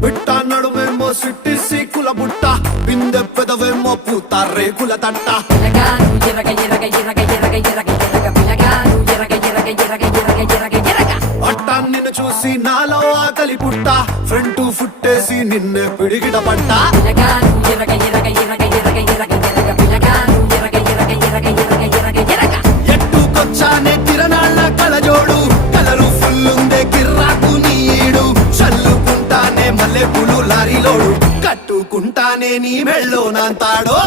బిట్ట నడుమేమో సిట్టిసి కుల బుట్ట బిందె పెదవేమో పూత రేకుల తట్ట అట్ట నిన్ను చూసి నాలో ఆకలి పుట్ట ఫ్రంట్ ఫుట్టేసి నిన్నే పిడిగిట పట్ట ఎట్టుకొచ్చానే తిరనాళ్ళ కలజోడు కలరు ఫుల్లుందే కిర్రాకు నీడు చల్లుకుంటానే మల్లె పూలు లారీలోడు కట్టుకుంటానే నీ మెళ్ళో నాంతాడో